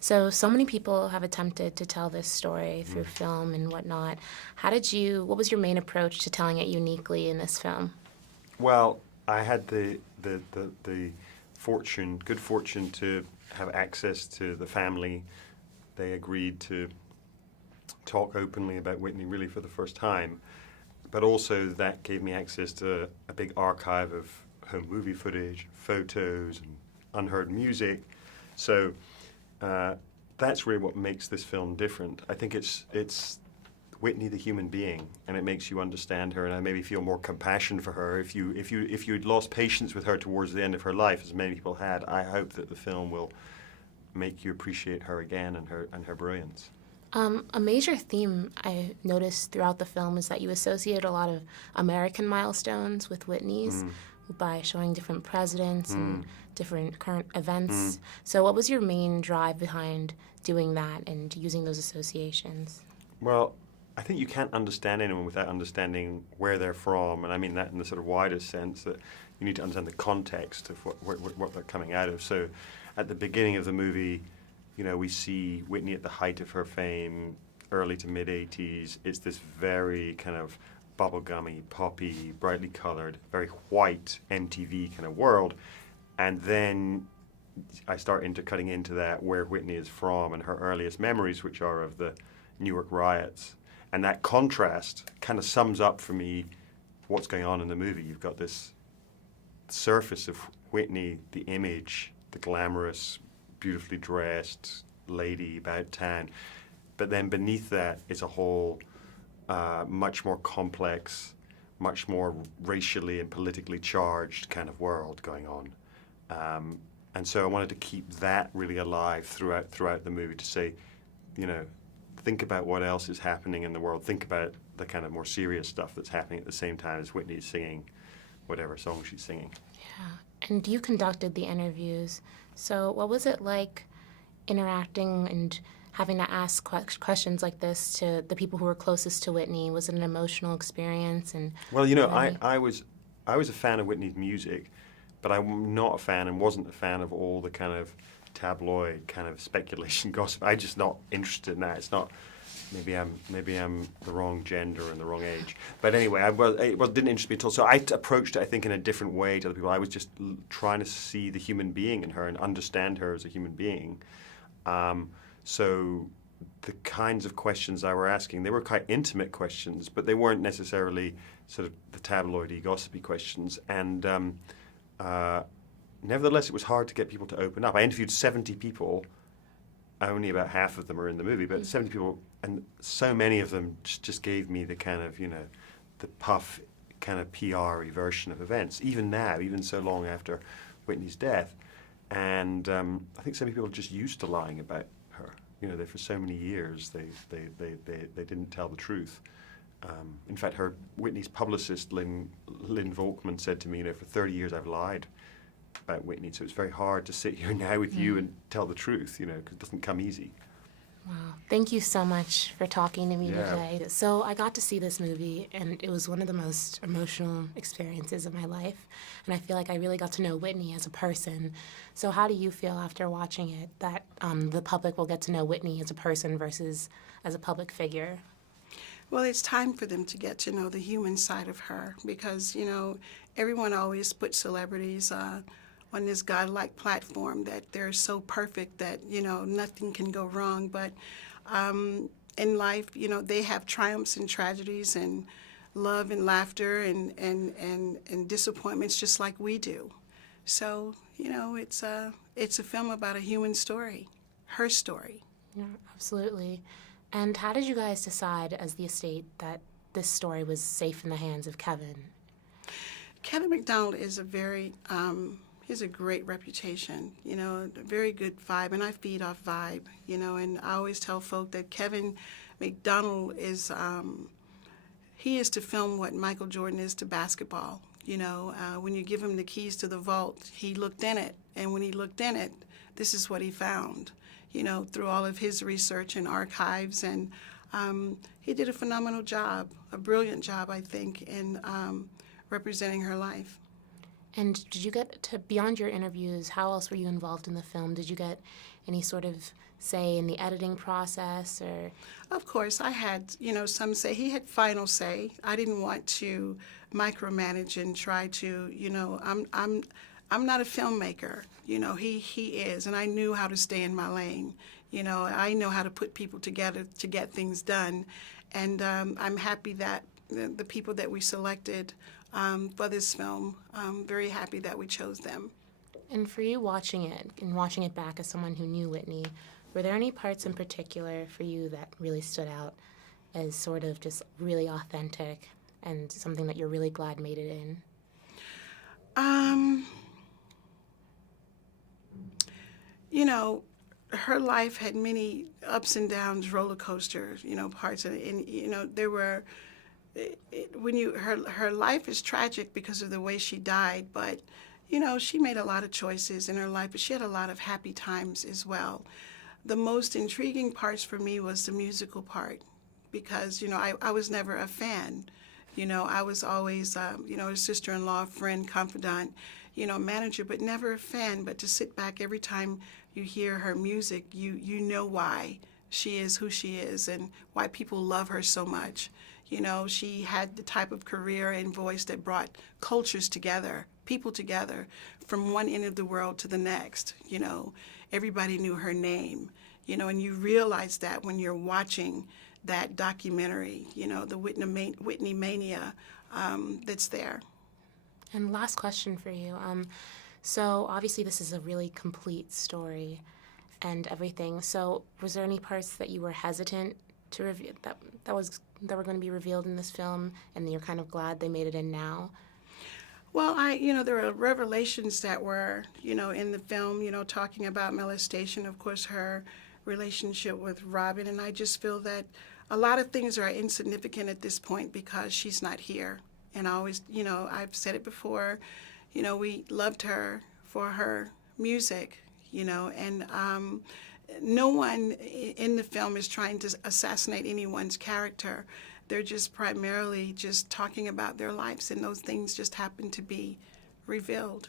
So many people have attempted to tell this story through film and whatnot. What was your main approach to telling it uniquely in this film? Well, I had the good fortune to have access to the family. They agreed to talk openly about Whitney really for the first time, but also that gave me access to a big archive of home movie footage, photos, and unheard music. So that's really what makes this film different. I think it's Whitney the human being, and it makes you understand her, and I maybe feel more compassion for her. If you'd lost patience with her towards the end of her life, as many people had, I hope that the film will make you appreciate her again and her brilliance. A major theme I noticed throughout the film is that you associate a lot of American milestones with Whitney's by showing different presidents and different current events. So what was your main drive behind doing that and using those associations? Well, I think you can't understand anyone without understanding where they're from, and I mean that in the sort of widest sense, that you need to understand the context of what they're coming out of. So at the beginning of the movie, you know, we see Whitney at the height of her fame, early to mid-'80s. It's this very kind of bubblegummy, poppy, brightly colored, very white MTV kind of world. And then I start cutting into that, where Whitney is from and her earliest memories, which are of the Newark riots. And that contrast kind of sums up for me what's going on in the movie. You've got this surface of Whitney, the image, the glamorous, beautifully dressed lady about town. But then beneath that is a whole much more complex, much more racially and politically charged kind of world going on. And so I wanted to keep that really alive throughout the movie, to say, you know, think about what else is happening in the world. Think about the kind of more serious stuff that's happening at the same time as Whitney's singing whatever song she's singing. Yeah, and you conducted the interviews. So what was it like interacting and having to ask questions like this to the people who were closest to Whitney? Was it an emotional experience? And well, you know, I was a fan of Whitney's music, but I'm not a fan and wasn't a fan of all the kind of tabloid kind of speculation gossip. I'm just not interested in that. It's not. Maybe I'm the wrong gender and the wrong age. But anyway, it didn't interest me at all. So I approached it, I think, in a different way to other people. I was just trying to see the human being in her and understand her as a human being. So the kinds of questions I were asking, they were quite intimate questions, but they weren't necessarily sort of the tabloidy, gossipy questions. And nevertheless, it was hard to get people to open up. I interviewed 70 people. Only about half of them are in the movie, but 70 people, and so many of them just gave me the kind of, you know, the puff kind of PR-y version of events, even now, even so long after Whitney's death. And I think so many people are just used to lying about her. You know, for so many years, they didn't tell the truth. In fact, Whitney's publicist, Lynn Volkman, said to me, you know, for 30 years I've lied about Whitney, so it's very hard to sit here now with you and tell the truth, you know, because it doesn't come easy. Wow. Thank you so much for talking to me today. So I got to see this movie, and it was one of the most emotional experiences of my life, and I feel like I really got to know Whitney as a person. So how do you feel after watching it, that the public will get to know Whitney as a person versus as a public figure? Well, it's time for them to get to know the human side of her, because, you know, everyone always puts celebrities on this godlike platform that they're so perfect that, you know, nothing can go wrong. But in life, you know, they have triumphs and tragedies and love and laughter and disappointments just like we do. So, you know, it's a film about a human story, her story. Yeah, absolutely. And how did you guys decide as the estate that this story was safe in the hands of Kevin? Kevin MacDonald is he has a great reputation, you know, a very good vibe, and I feed off vibe, you know, and I always tell folk that Kevin MacDonald is, he is to film what Michael Jordan is to basketball. You know, when you give him the keys to the vault, he looked in it, and when he looked in it, this is what he found, you know, through all of his research and archives, and he did a phenomenal job, a brilliant job, I think, in representing her life. And did you get to, beyond your interviews, how else were you involved in the film? Did you get any sort of say in the editing process, or? Of course, I had, some say. He had final say. I didn't want to micromanage and try to, I'm not a filmmaker. He is, and I knew how to stay in my lane. I know how to put people together to get things done, and I'm happy that the people that we selected for this film, I'm very happy that we chose them. And for you watching it, and watching it back as someone who knew Whitney, were there any parts in particular for you that really stood out as sort of just really authentic and something that you're really glad made it in? Her life had many ups and downs, roller coasters, parts of it. And, there were, her life is tragic because of the way she died, but, she made a lot of choices in her life, but she had a lot of happy times as well. The most intriguing parts for me was the musical part because, I was never a fan. I was always, a sister-in-law, friend, confidant, manager, but never a fan. But to sit back every time you hear her music, you know why she is who she is and why people love her so much. She had the type of career and voice that brought cultures together, people together from one end of the world to the next. Everybody knew her name, and you realize that when you're watching that documentary, the Whitney mania that's there. And last question for you. So obviously this is a really complete story and everything. So was there any parts that you were hesitant to reveal that were going to be revealed in this film, and you're kind of glad they made it in now? Well, there are revelations that were, in the film, talking about molestation, of course, her relationship with Robin, and I just feel that a lot of things are insignificant at this point because she's not here. And I always, I've said it before, we loved her for her music, and no one in the film is trying to assassinate anyone's character. They're just primarily just talking about their lives, and those things just happen to be revealed.